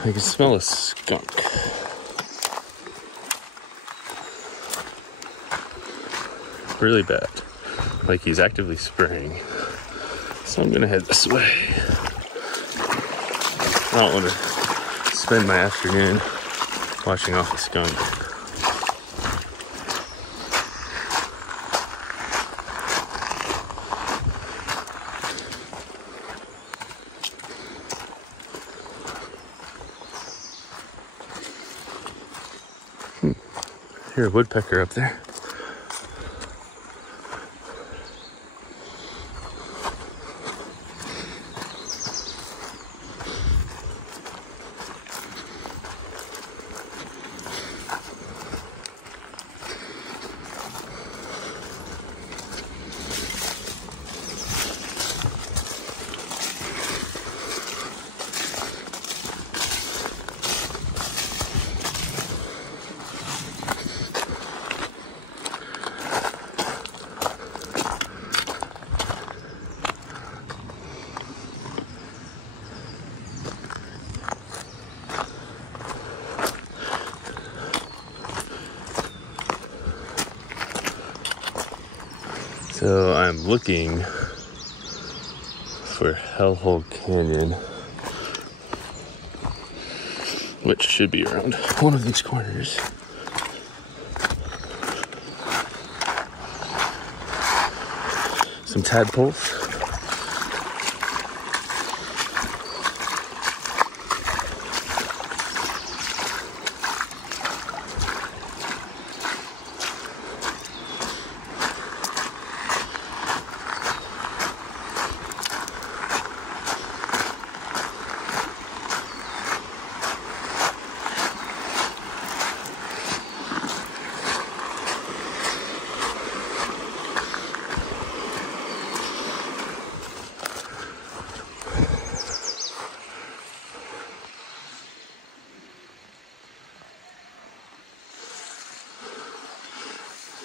I can smell a skunk. Really bad. Like he's actively spraying. So I'm gonna head this way. I don't want to spend my afternoon watching off a skunk. Hear a woodpecker up there. So I'm looking for Aravaipa Canyon, which should be around one of these corners. Some tadpoles.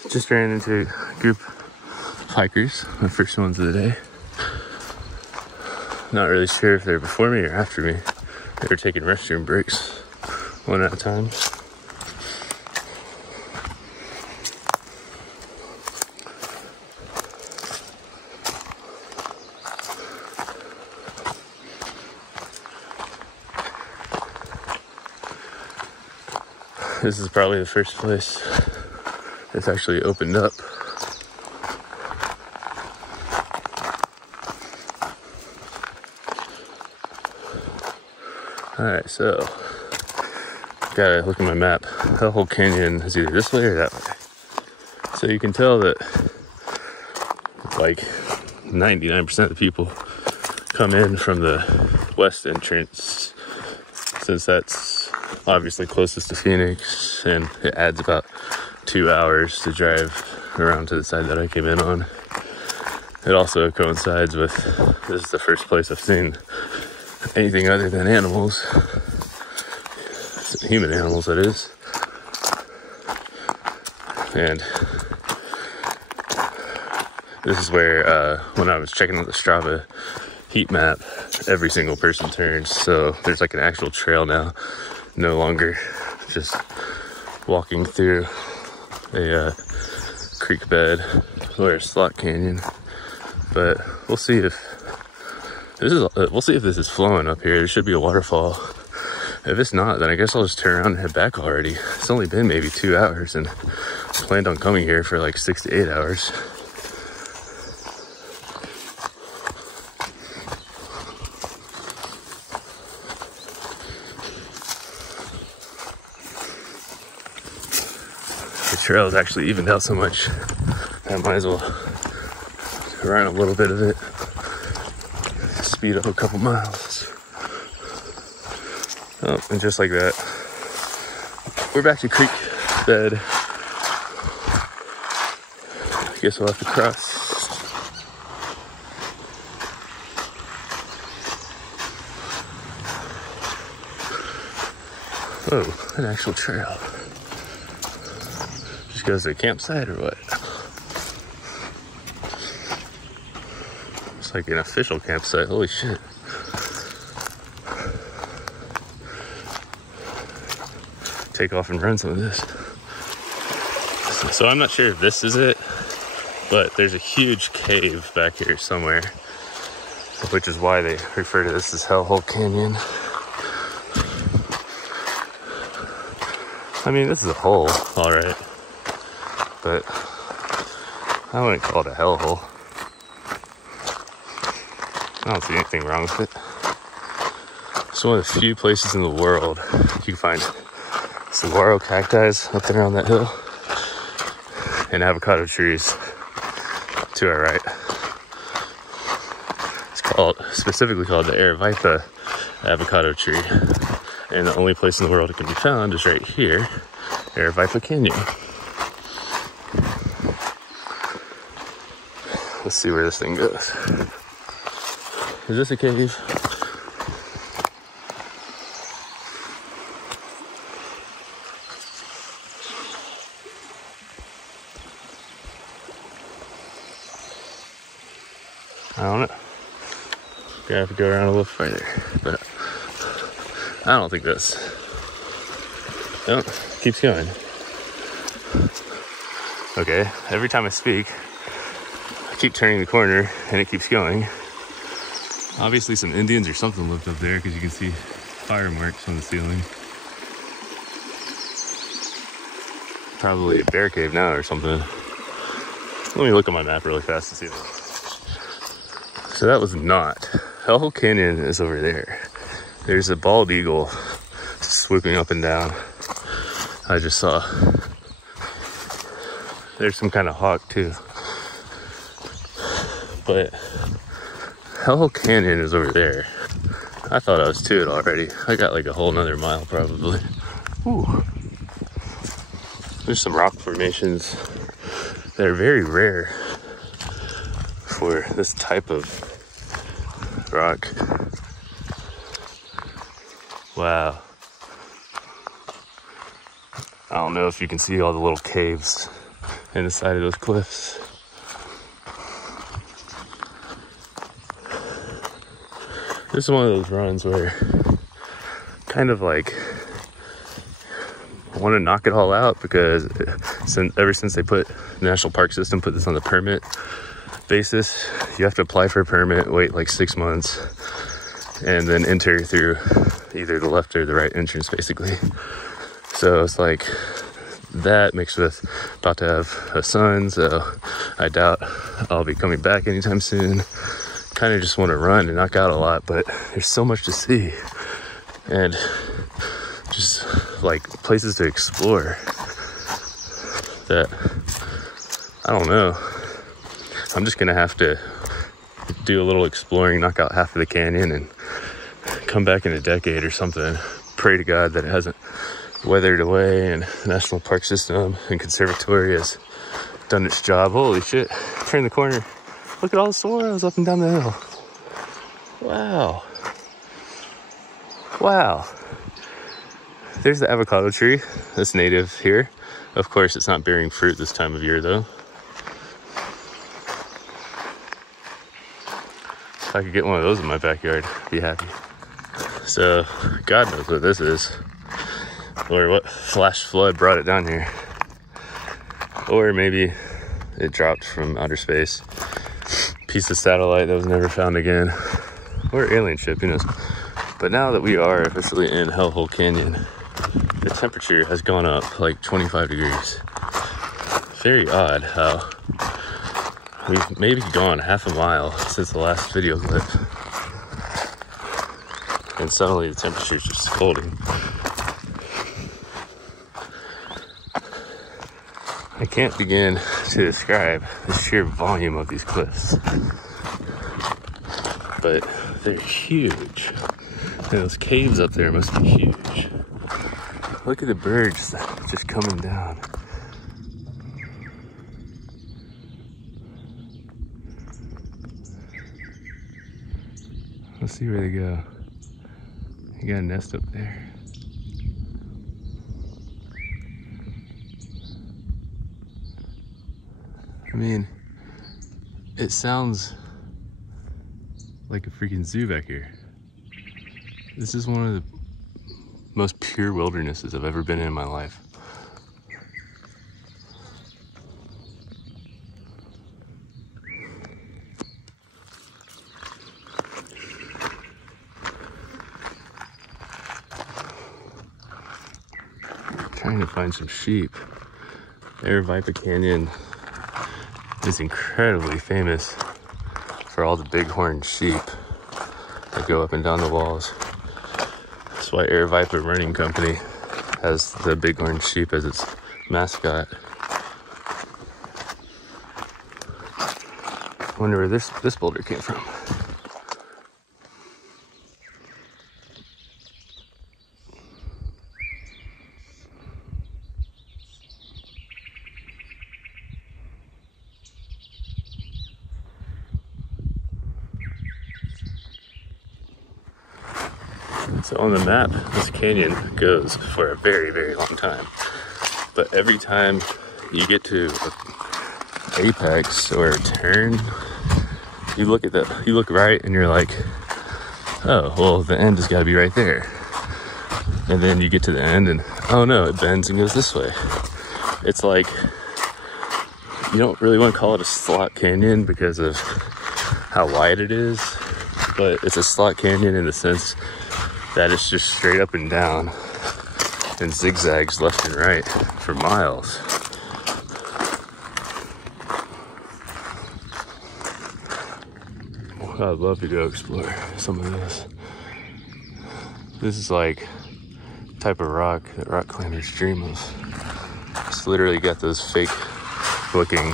Just ran into a group of hikers, the first ones of the day. Not really sure if they're before me or after me. They were taking restroom breaks one at a time. This is probably the first place it's actually opened up. Alright, so gotta look at my map. The whole canyon is either this way or that way. So you can tell that like 99% of the people come in from the west entrance, since that's obviously closest to Phoenix, and it adds about 2 hours to drive around to the side that I came in on. It also coincides with, this is the first place I've seen anything other than animals, human animals that is. And this is where, when I was checking out the Strava heat map, every single person turns, so there's like an actual trail now, no longer just walking through a creek bed or a slot canyon. But we'll see if this is flowing up here. There should be a waterfall. If it's not, then I guess I'll just turn around and head back already. It's only been maybe 2 hours, and I planned on coming here for like 6 to 8 hours. The trail's actually evened out so much, I might as well run a little bit of it, speed up a couple miles. Oh, and just like that, we're back to creek bed. I guess we'll have to cross. Oh, an actual trail. Just goes to a campsite or what? It's like an official campsite, holy shit. take off and run some of this. So I'm not sure if this is it, but there's a huge cave back here somewhere, which is why they refer to this as Hellhole Canyon. I mean, this is a hole, all right, but I wouldn't call it a hellhole. I don't see anything wrong with it. It's one of the few places in the world you can find saguaro cacti up there on that hill and avocado trees to our right. It's specifically called the Aravaipa avocado tree. And the only place in the world it can be found is right here, Aravaipa Canyon. Let's see where this thing goes. Is this a cave? I don't know. Gonna have to go around a little further, but I don't think this. Oh, keeps going. Okay, every time I speak, I keep turning the corner and it keeps going. Obviously some Indians or something lived up there because you can see fire marks on the ceiling. Probably a bear cave now or something. Let me look at my map really fast to see that. So that was not. Hellhole Canyon is over there. There's a bald eagle swooping up and down. I just saw. There's some kind of hawk too. But Hellhole Canyon is over there. I thought I was to it already. I got like a whole nother mile probably. Ooh. There's some rock formations that are very rare for this type of rock. Wow. I don't know if you can see all the little caves in the side of those cliffs. This is one of those runs where kind of like I want to knock it all out because ever since they put the National Park System put this on the permit basis, you have to apply for a permit, wait like 6 months, and then enter through either the left or the right entrance basically. So it's like that mixed with about to have a son, so I doubt I'll be coming back anytime soon. Kind of just want to run and knock out a lot, but there's so much to see and just like places to explore that I don't know. I'm just gonna have to do a little exploring, knock out half of the canyon and come back in a decade or something. Pray to God that it hasn't weathered away and the National Park System and Conservatory has done its job. Holy shit, turn the corner. Look at all the saguaros up and down the hill. Wow. Wow. There's the avocado tree that's native here. Of course, it's not bearing fruit this time of year though. If I could get one of those in my backyard, I'd be happy. So, God knows what this is. Or what flash flood brought it down here. Or maybe it dropped from outer space. Piece of satellite that was never found again. Or alien ship, who knows. But now that we are officially in Hellhole Canyon, the temperature has gone up like 25 degrees. Very odd how we've maybe gone half a mile since the last video clip. And suddenly the temperature is just holding. I can't begin to describe the sheer volume of these cliffs. But they're huge. And those caves up there must be huge. Look at the birds just coming down. Let's see where they go. You got a nest up there. I mean, it sounds like a freaking zoo back here. This is one of the most pure wildernesses I've ever been in my life. Trying to find some sheep. Aravaipa Canyon is incredibly famous for all the bighorn sheep that go up and down the walls. That's why Aravaipa Running Company has the bighorn sheep as its mascot. I wonder where this boulder came from. So on the map, this canyon goes for a very, very long time. But every time you get to an apex or a turn, you look right and you're like, oh, well, the end has got to be right there. And then you get to the end and, oh no, it bends and goes this way. It's like, you don't really want to call it a slot canyon because of how wide it is, but it's a slot canyon in the sense that it's just straight up and down and zigzags left and right for miles. I'd love to go explore some of this. This is like the type of rock that rock climbers dream of. It's literally got those fake looking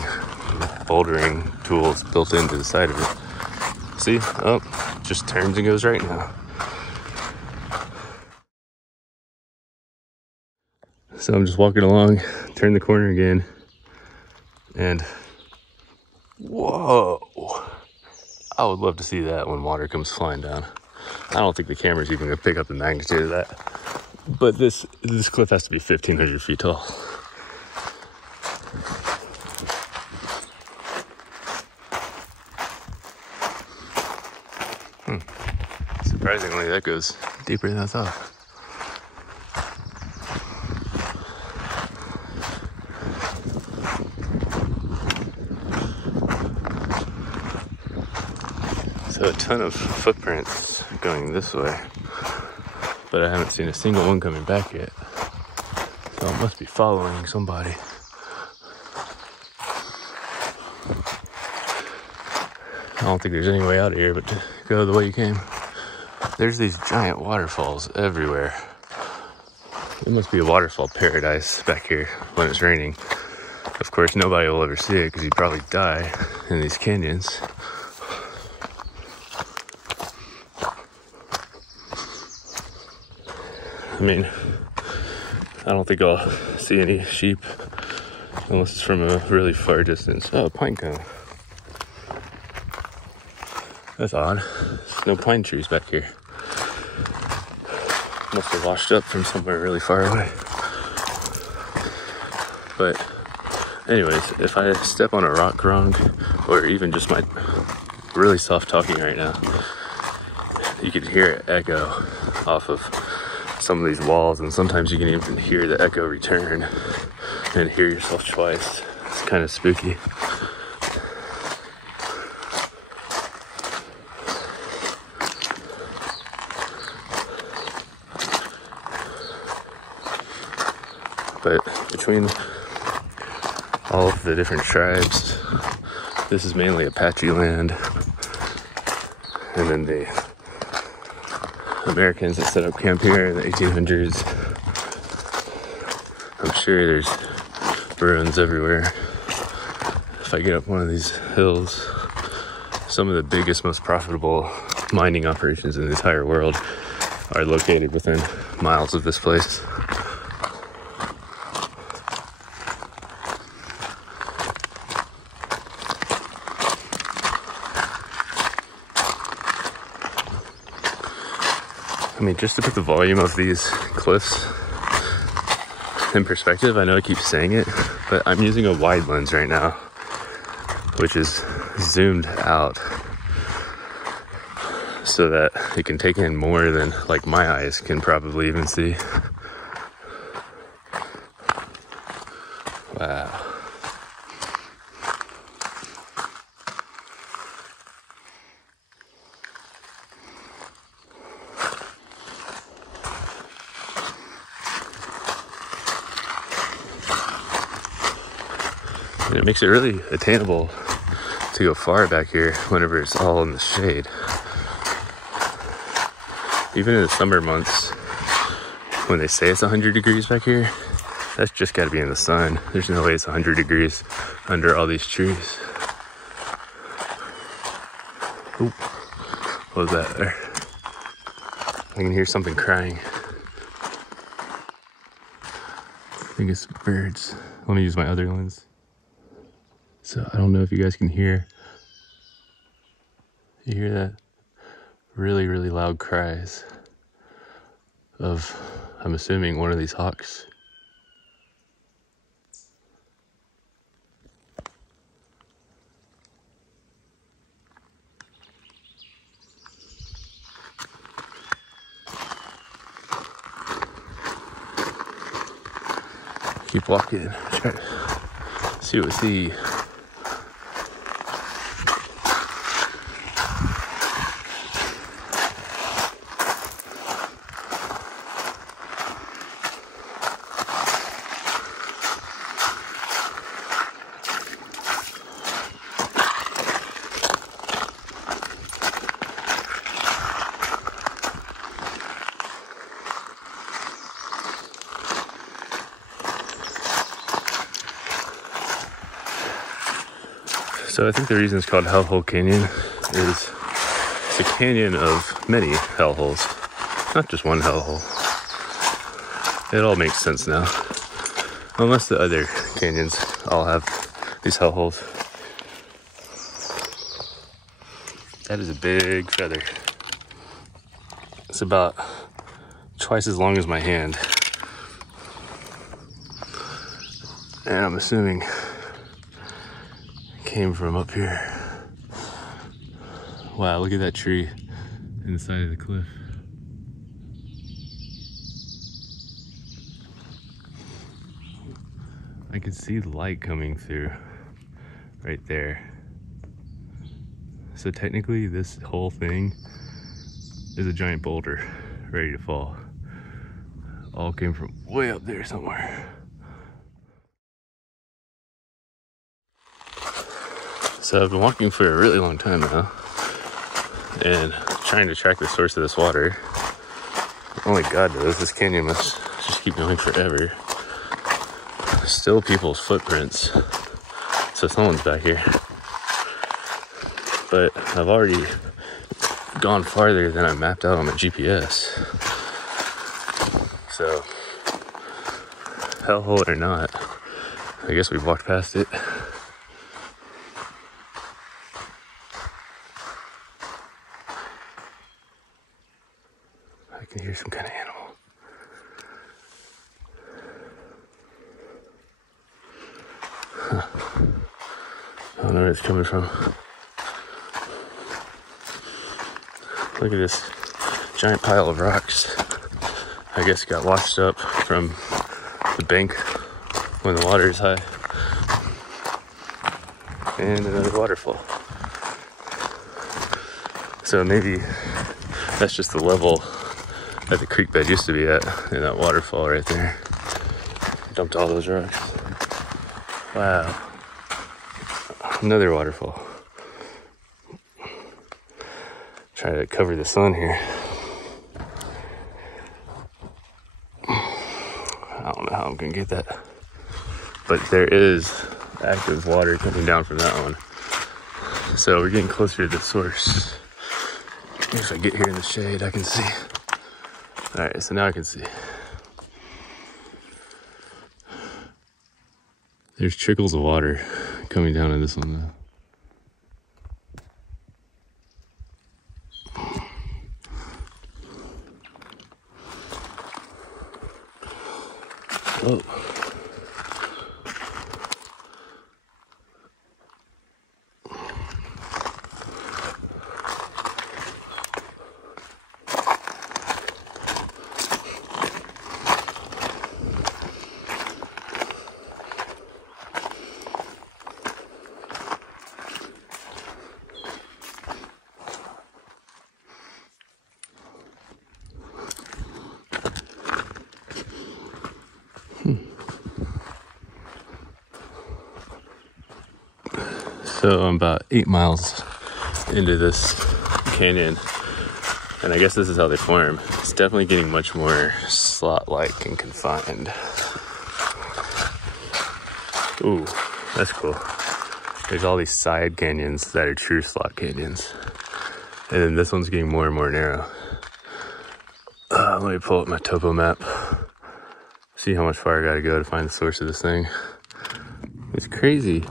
bouldering tools built into the side of it. See? Oh, just turns and goes right now. So I'm just walking along, turn the corner again, and whoa! I would love to see that when water comes flying down. I don't think the camera's even gonna pick up the magnitude of that. But this cliff has to be 1,500 feet tall. Surprisingly, that goes deeper than I thought. So a ton of footprints going this way, but I haven't seen a single one coming back yet. So it must be following somebody. I don't think there's any way out of here but to go the way you came. There's these giant waterfalls everywhere. It must be a waterfall paradise back here when it's raining. Of course, nobody will ever see it because you'd probably die in these canyons. I mean, I don't think I'll see any sheep unless it's from a really far distance. Oh, a pine cone. That's odd. There's no pine trees back here. Must have washed up from somewhere really far away. But anyways, if I step on a rock wrong, or even just my really soft talking right now, you could hear it echo off of some of these walls, and sometimes you can even hear the echo return and hear yourself twice. It's kind of spooky. But between all of the different tribes, this is mainly Apache land, and then the Americans that set up camp here in the 1800s. I'm sure there's ruins everywhere. If I get up one of these hills, some of the biggest, most profitable mining operations in the entire world are located within miles of this place. I mean, just to put the volume of these cliffs in perspective, I know I keep saying it, but I'm using a wide lens right now, which is zoomed out. so that it can take in more than like my eyes can probably even see. Wow. And it makes it really attainable to go far back here whenever it's all in the shade. Even in the summer months, when they say it's 100 degrees back here, that's just got to be in the sun. There's no way it's 100 degrees under all these trees. Oop, what was that there? I can hear something crying. I think it's birds. Let me use my other lens. So I don't know if you guys can hear. You hear that? Really, really loud cries of, I'm assuming, one of these hawks. Keep walking, try to see what we see. So I think the reason it's called Hellhole Canyon is it's a canyon of many hellholes, not just one hellhole. It all makes sense now, unless the other canyons all have these hellholes. That is a big feather. It's about twice as long as my hand, and I'm assuming came from up here. Wow, look at that tree in the side of the cliff. I can see the light coming through right there. So technically this whole thing is a giant boulder ready to fall. All came from way up there somewhere. So I've been walking for a really long time now and trying to track the source of this water. Only God knows, this canyon must just keep going forever. Still people's footprints, so someone's back here. But I've already gone farther than I mapped out on my GPS. So, hellhole or not, I guess we've walked past it. I can hear some kind of animal. Huh. I don't know where it's coming from. Look at this giant pile of rocks. I guess got washed up from the bank when the water is high. And another waterfall. So maybe that's just the level that the creek bed used to be at in that waterfall right there. Dumped all those rocks. Wow. Another waterfall. Try to cover the sun here. I don't know how I'm gonna get that. But there is active water coming down from that one. So we're getting closer to the source. If I get here in the shade, I can see. All right, so now I can see. There's trickles of water coming down in this one though. Oh. So I'm about 8 miles into this canyon, and I guess this is how they form. It's definitely getting much more slot-like and confined. Ooh, that's cool. There's all these side canyons that are true slot canyons. And then this one's getting more and more narrow. Let me pull up my topo map. See how much far I gotta go to find the source of this thing. It's crazy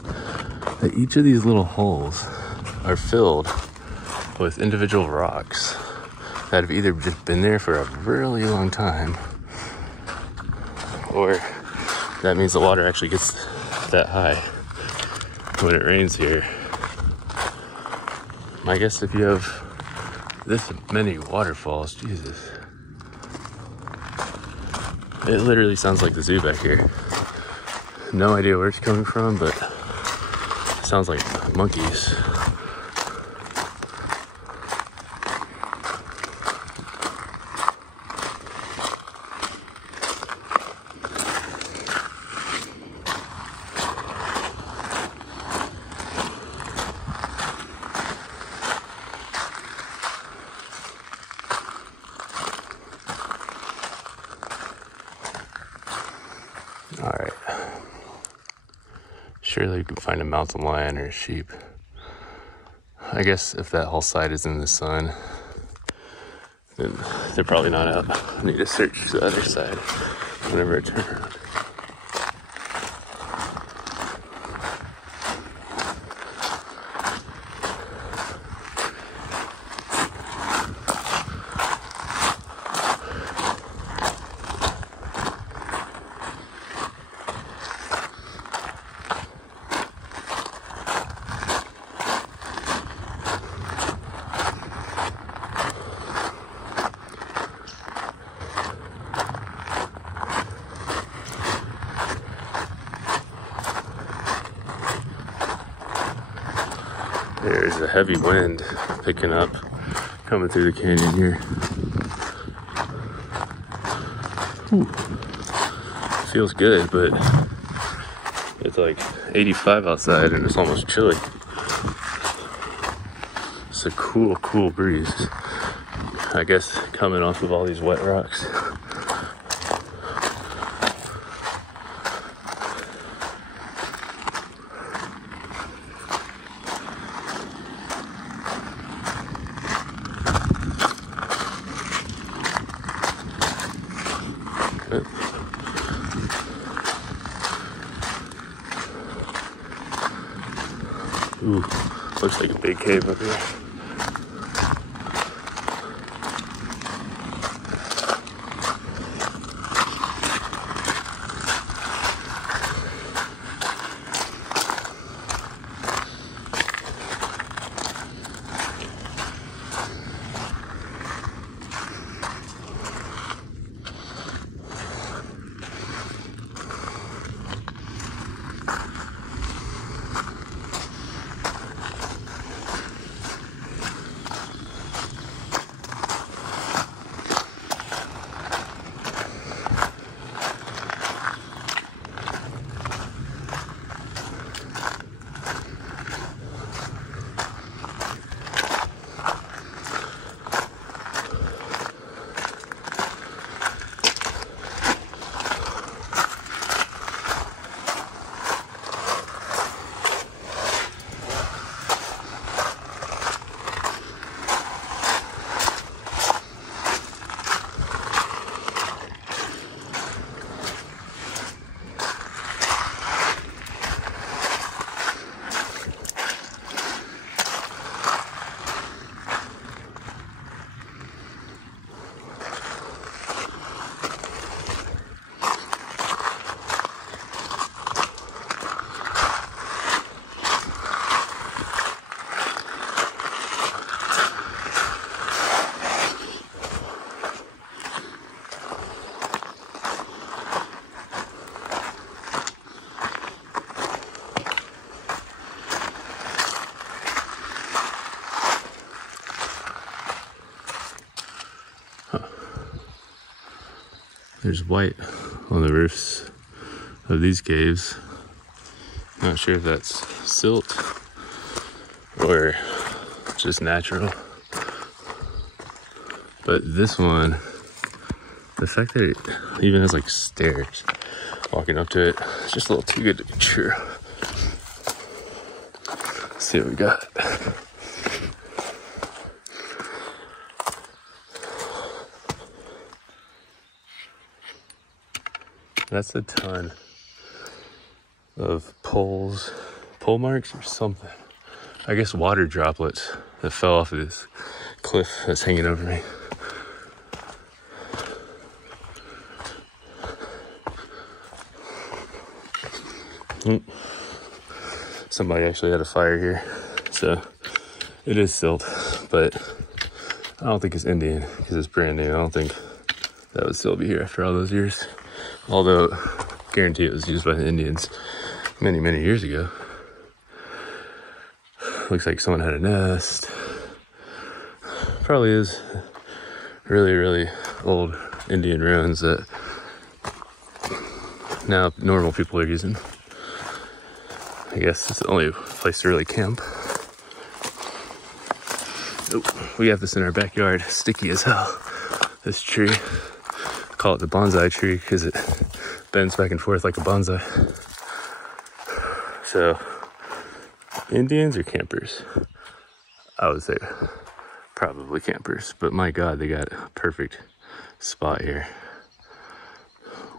that each of these little holes are filled with individual rocks that have either just been there for a really long time, or that means the water actually gets that high when it rains here. I guess if you have this many waterfalls, Jesus. It literally sounds like the zoo back here. No idea where it's coming from, but it sounds like monkeys. All right. Surely we can find a mountain lion or a sheep. I guess if that whole side is in the sun, then they're probably not out. I need to search the other side whenever I turn around. There's a heavy wind picking up, coming through the canyon here. Ooh. Feels good, but it's like 85 outside and it's almost chilly. It's a cool, cool breeze. I guess coming off of all these wet rocks. Ooh, looks like a big cave up here. There's white on the roofs of these caves. Not sure if that's silt or just natural. But this one, the fact that it even has like stairs walking up to it, it's just a little too good to be true. Let's see what we got. That's a ton of pole marks or something. I guess water droplets that fell off of this cliff that's hanging over me. Somebody actually had a fire here, so it is silt, but I don't think it's Indian because it's brand new. I don't think that would still be here after all those years. Although, I guarantee it was used by the Indians many, many years ago. Looks like someone had a nest. Probably is really, really old Indian ruins that now normal people are using. I guess it's the only place to really camp. Oh, we have this in our backyard, sticky as hell. This tree, I call it the bonsai tree because it bends back and forth like a bonsai. So, Indians or campers? I would say probably campers, but my God, they got a perfect spot here.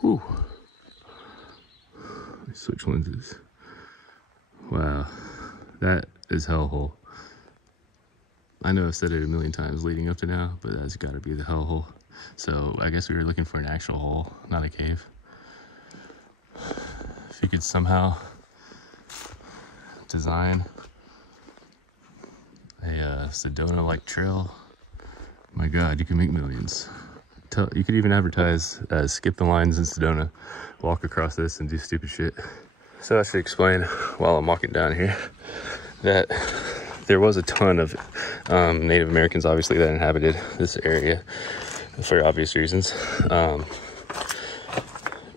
Ooh. Let me switch lenses. Wow, that is hellhole. I know I've said it a million times leading up to now, but that's got to be the hellhole. So I guess we were looking for an actual hole, not a cave. If you could somehow design a Sedona-like trail, my God, you can make millions. You could even advertise skip the lines in Sedona, walk across this and do stupid shit. So I should explain while I'm walking down here that there was a ton of Native Americans, obviously, that inhabited this area for obvious reasons.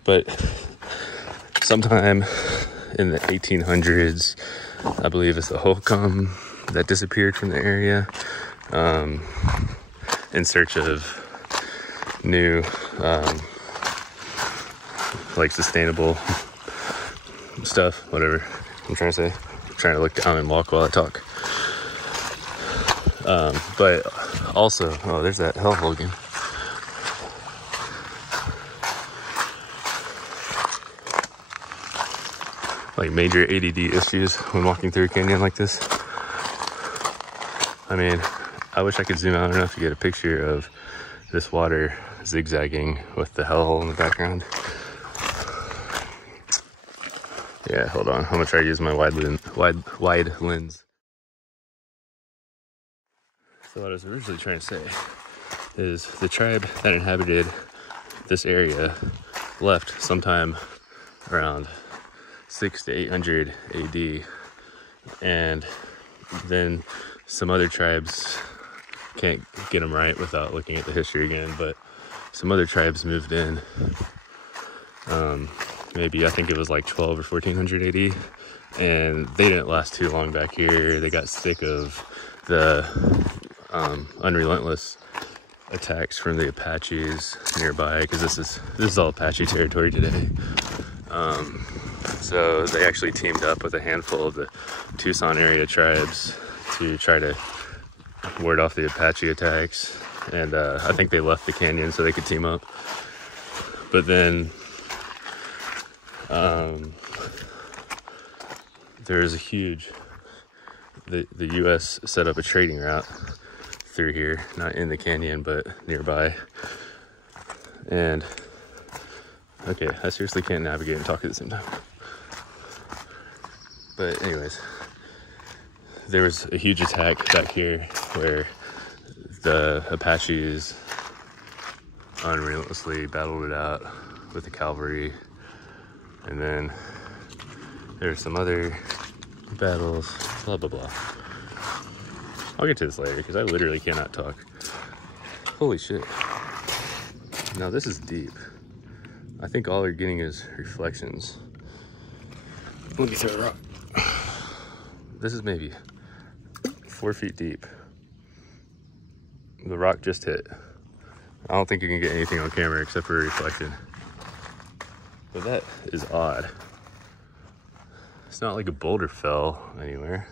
But sometime in the 1800s, I believe it's the Holcomb that disappeared from the area in search of new, like sustainable stuff, whatever I'm trying to say. I'm trying to look down and walk while I talk. But also, oh, there's that hellhole again. Like major ADD issues when walking through a canyon like this. I mean, I wish I could zoom out enough to get a picture of this water zigzagging with the hellhole in the background. Yeah, hold on. I'm gonna try to use my wide lens. So what I was originally trying to say is the tribe that inhabited this area left sometime around 600 to 800 AD, and then some other tribes, can't get them right without looking at the history again, but some other tribes moved in. Maybe I think it was like 12 or 1400 AD, and they didn't last too long back here. They got sick of the unrelentless attacks from the Apaches nearby, because this is all Apache territory today. So they actually teamed up with a handful of the Tucson area tribes to try to ward off the Apache attacks, and I think they left the canyon so they could team up. But then there's a huge, the US set up a trading route through here, not in the canyon but nearby. And okay, I seriously can't navigate and talk at the same time. But anyways, there was a huge attack back here where the Apaches unrelentlessly battled it out with the cavalry, and then there's some other battles, blah blah blah. I'll get to this later because I literally cannot talk. Holy shit. Now this is deep. I think all they're getting is reflections. Let me throw a rock. This is maybe 4 feet deep. The rock just hit. I don't think you can get anything on camera except for reflection. But that is odd. It's not like a boulder fell from anywhere.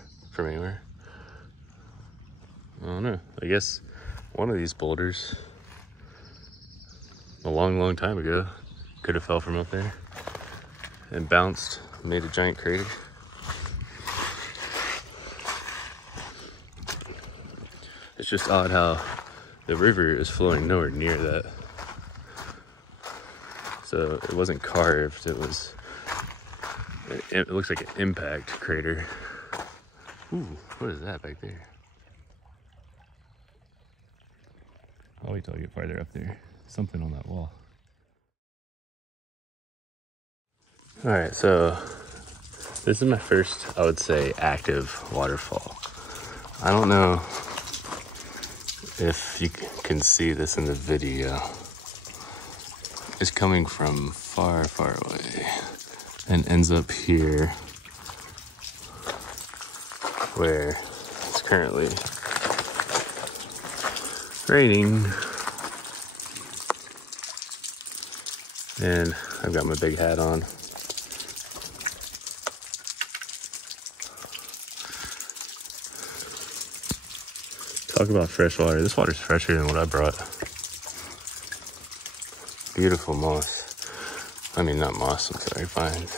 I don't know. I guess one of these boulders a long time ago could have fell from up there and bounced, made a giant crater. It's just odd how the river is flowing nowhere near that. So it wasn't carved, it looks like an impact crater. Ooh, what is that back there? I'll wait till I get farther up there. Something on that wall. All right, so this is my first, I would say, active waterfall. I don't know if you can see this in the video. It's coming from far away and ends up here where it's currently raining. And I've got my big hat on. Talk about fresh water. This water's fresher than what I brought. Beautiful moss. I mean, not moss, I'm sorry, vines.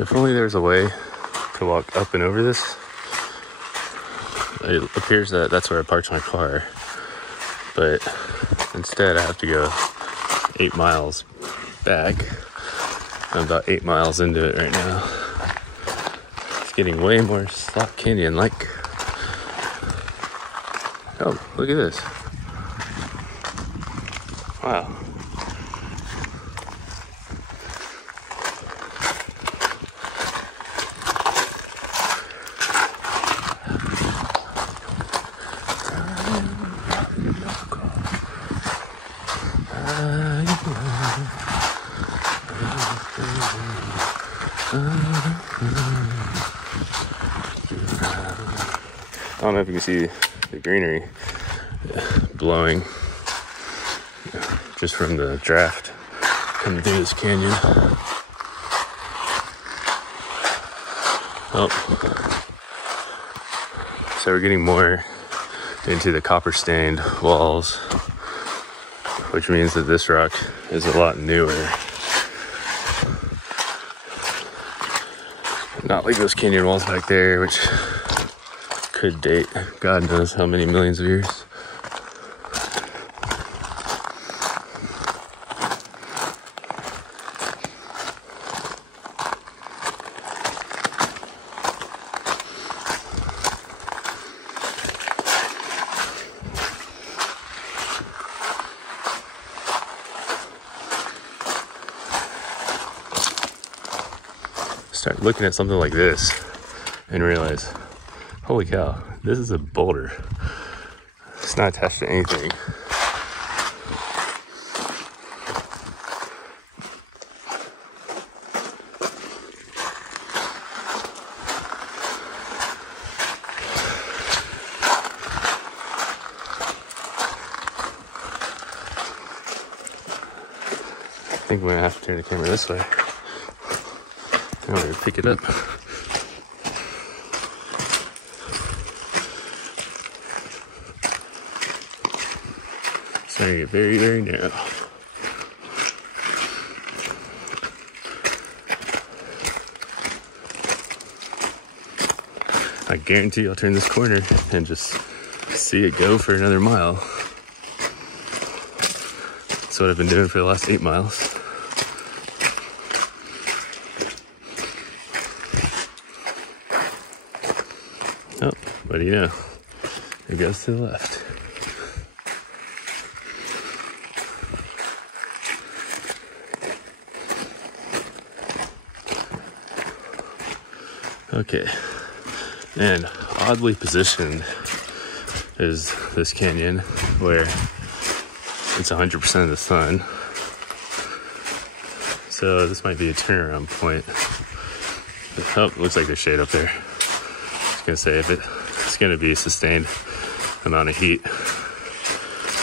If only there was a way to walk up and over this. It appears that that's where I parked my car, but instead I have to go 8 miles back. I'm about 8 miles into it right now. It's getting way more Slot Canyon-like. Oh, look at this. Wow. I don't know if you can see the greenery blowing just from the draft coming through this canyon. Oh, so we're getting more into the copper stained walls, which means that this rock is a lot newer. Not like those canyon walls back there, which could date God knows how many millions of years. Start looking at something like this and realize, holy cow, this is a boulder. It's not attached to anything. I think I'm gonna have to turn the camera this way. I'm gonna pick it up. Starting to get very narrow. I guarantee I'll turn this corner and just see it go for another mile. That's what I've been doing for the last 8 miles. Oh, what do you know? It goes to the left. Okay, and oddly positioned is this canyon where it's 100% of the sun. So this might be a turnaround point. Oh, looks like there's shade up there. I was gonna say, if it's gonna be a sustained amount of heat.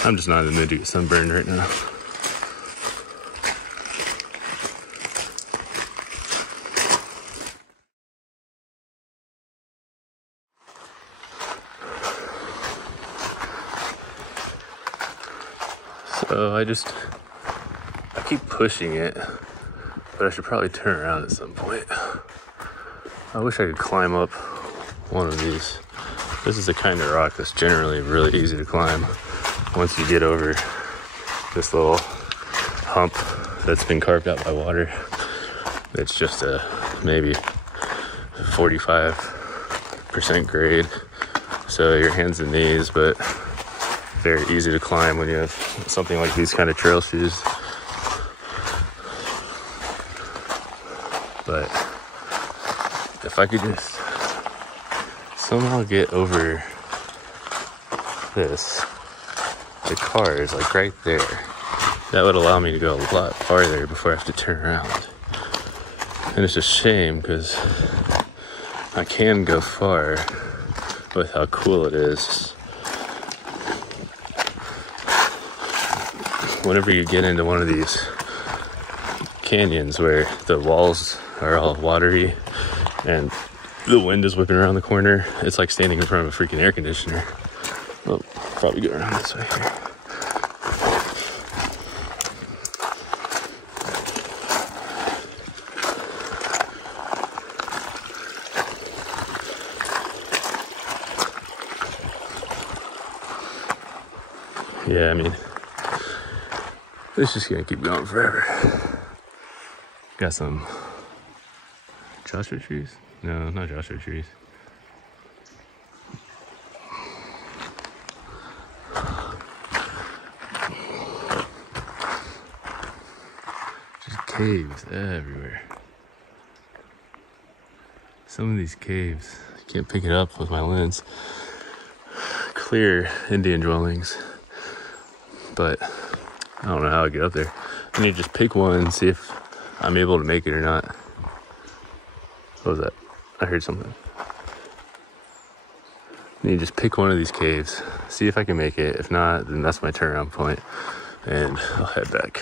I'm just not in the mood to get sunburned right now. So I keep pushing it, but I should probably turn around at some point. I wish I could climb up one of these. This is the kind of rock that's generally really easy to climb once you get over this little hump that's been carved out by water. It's just a maybe 45% grade, so your hands and knees, but very easy to climb when you have something like these kind of trail shoes. But if I could just somehow get over this, the car is like right there, that would allow me to go a lot farther before I have to turn around. And it's a shame because I can go far with how cool it is. Whenever you get into one of these canyons where the walls are all watery and the wind is whipping around the corner, it's like standing in front of a freaking air conditioner. Well, probably go around this way here. Yeah, I mean, it's just gonna keep going forever. Got some Joshua trees? No, not Joshua trees. Just caves everywhere. Some of these caves, I can't pick it up with my lens. Clear Indian dwellings, but I don't know how I get up there. I need to just pick one and see if I'm able to make it or not. What was that? I heard something. I need to just pick one of these caves, see if I can make it. If not, then that's my turnaround point, and I'll head back.